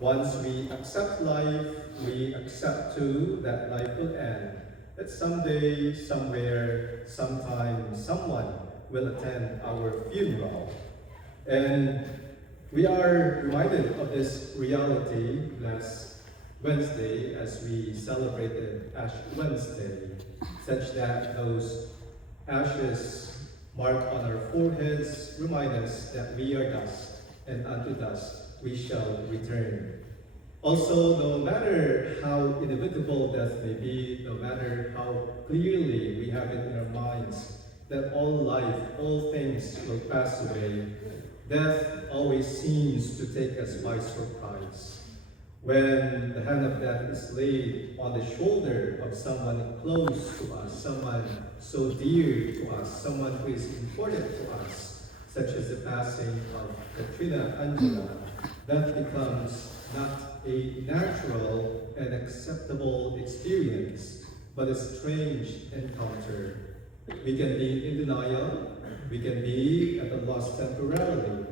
Once we accept life, we accept too that life will end. That someday, somewhere, sometime, someone will attend our funeral. And we are reminded of this reality last Wednesday as we celebrated Ash Wednesday, such that those ashes marked on our foreheads remind us that we are dust, and unto dust we shall return. Also, no matter how inevitable death may be, no matter how clearly we have it in our minds that all life, all things will pass away, death always seems to take us by surprise. When the hand of death is laid on the shoulder of someone close to us, someone so dear to us, someone who is important to us, such as the passing of Katrina Angela, death becomes not a natural and acceptable experience, but a strange encounter. We can be in denial, we can be at a loss temporarily,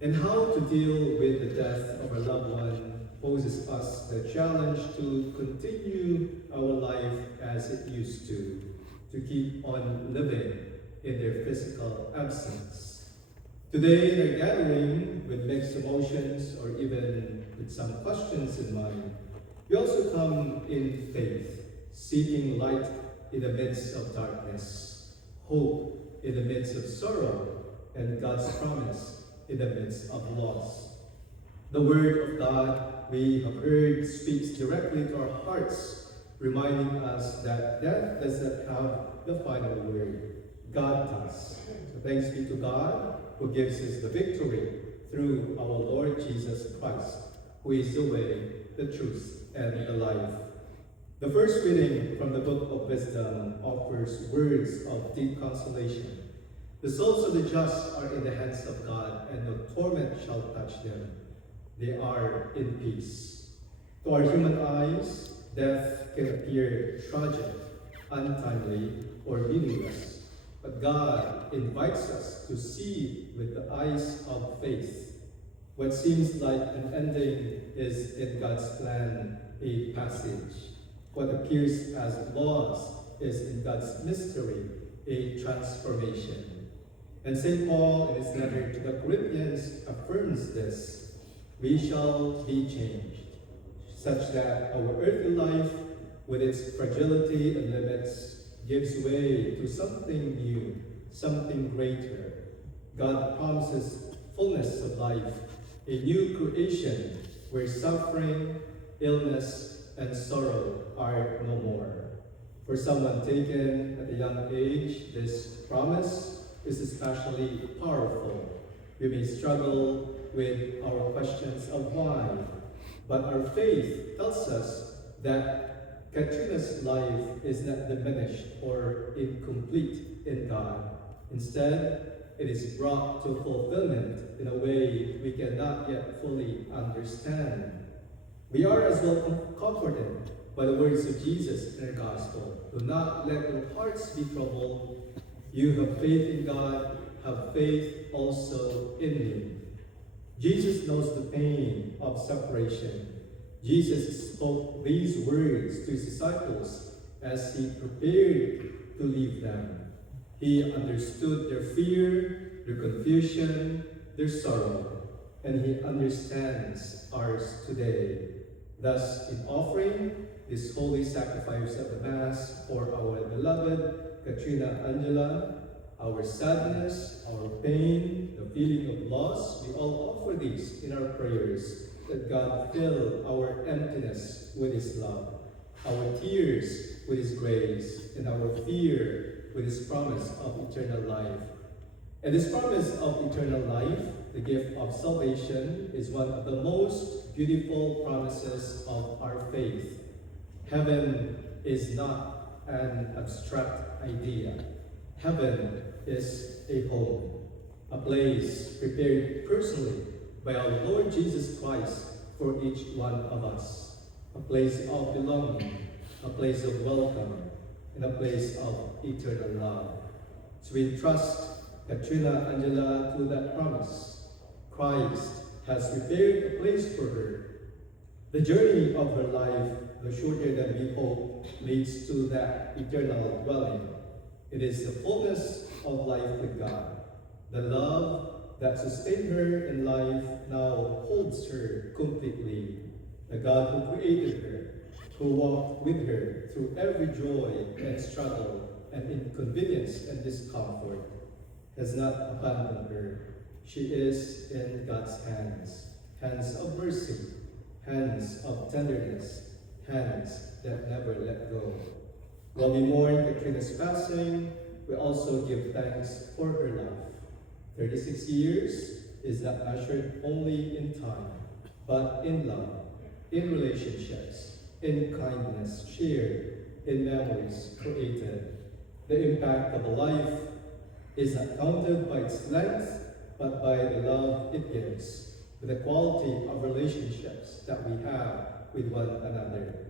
and how to deal with the death of a loved one poses us the challenge to continue our life as it used to keep on living in their physical absence. Today, in our gathering with mixed emotions or even with some questions in mind, we also come in faith, seeking light in the midst of darkness, hope in the midst of sorrow, and God's promise in the midst of loss. The Word of God we have heard speaks directly to our hearts, reminding us that death does not have the final word. God does. So thanks be to God who gives us the victory through our Lord Jesus Christ, who is the way, the truth, and the life. The first reading from the Book of Wisdom offers words of deep consolation. The souls of the just are in the hands of God, and no torment shall touch them. They are in peace. To our human eyes, death can appear tragic, untimely, or meaningless. But God invites us to see with the eyes of faith. What seems like an ending is in God's plan a passage. What appears as loss is in God's mystery a transformation. And St. Paul, in his letter to the Corinthians, affirms this. We shall be changed, such that our earthly life, with its fragility and limits, gives way to something new, something greater. God promises fullness of life, a new creation where suffering, illness, and sorrow are no more. For someone taken at a young age, this promise is especially powerful. We may struggle with our questions of why, but our faith tells us that Katrina's life is not diminished or incomplete in God. Instead, it is brought to fulfillment in a way we cannot yet fully understand. We are as well comforted by the words of Jesus in our gospel. Do not let your hearts be troubled. You have faith in God, have faith also in me. Jesus knows the pain of separation. Jesus spoke these words to his disciples as he prepared to leave them. He understood their fear, their confusion, their sorrow, and he understands ours today. Thus, in offering this holy sacrifice of the Mass for our beloved Katrina Angela, our sadness, our pain, the feeling of loss, we all offer these in our prayers, that God fill our emptiness with his love, our tears with his grace, and our fear with his promise of eternal life. And this promise of eternal life, the gift of salvation, is one of the most beautiful promises of our faith. Heaven is not an abstract idea. Heaven is a home, a place prepared personally by our Lord Jesus Christ for each one of us, a place of belonging, a place of welcome, and a place of eternal love. So we trust Katrina Angela to that promise. Christ has prepared a place for her, The journey of her life, though shorter than we hope, leads to that eternal dwelling. It is the fullness of life with God. The love that sustained her in life now holds her completely. The God who created her, who walked with her through every joy and struggle and inconvenience and discomfort, has not abandoned her. She is in God's hands, hands of mercy, hands of tenderness, hands that never let go. While we mourn Katrina's passing, we also give thanks for her life. 36 years is not measured only in time, but in love, in relationships, in kindness shared, in memories created. The impact of a life is not counted by its length, but by the love it gives, with the quality of relationships that we have with one another.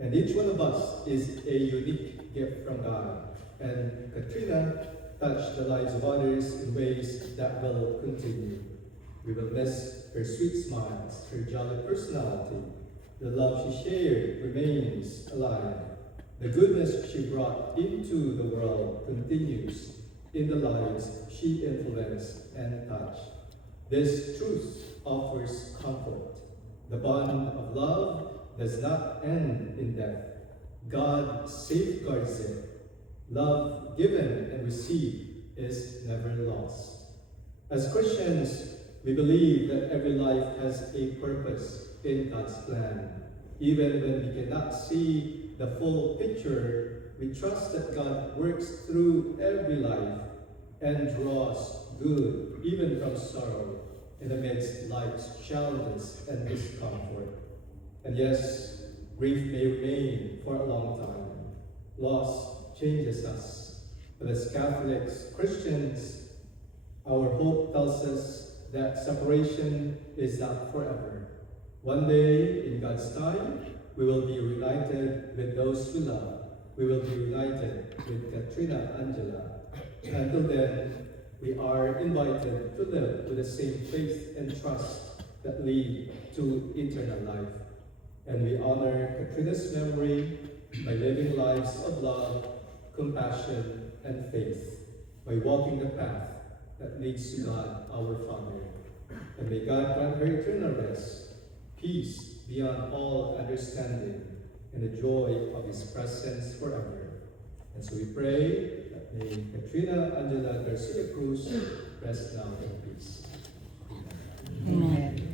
And each one of us is a unique gift from God. And Katrina touched the lives of others in ways that will continue. We will miss her sweet smiles, her jolly personality. The love she shared remains alive. The goodness she brought into the world continues in the lives she influenced and touched. This truth offers comfort. The bond of love does not end in death. God safeguards it. Love given and received is never lost. As Christians, we believe that every life has a purpose in God's plan. Even when we cannot see the full picture, we trust that God works through every life and draws good, even from sorrow, in amidst life's challenges and discomfort. And yes, grief may remain for a long time. Loss changes us. But as Catholics, Christians, our hope tells us that separation is not forever. One day, in God's time, we will be reunited with those we love. We will be reunited with Katrina Angela. Until then, we are invited to live with the same faith and trust that lead to eternal life. And we honor Katrina's memory by living lives of love, compassion, and faith, by walking the path that leads to God, our Father. And may God grant her eternal rest, peace beyond all understanding, and the joy of His presence forever. And so we pray that may Katrina Angela Garcia Cruz rest now in peace. Amen.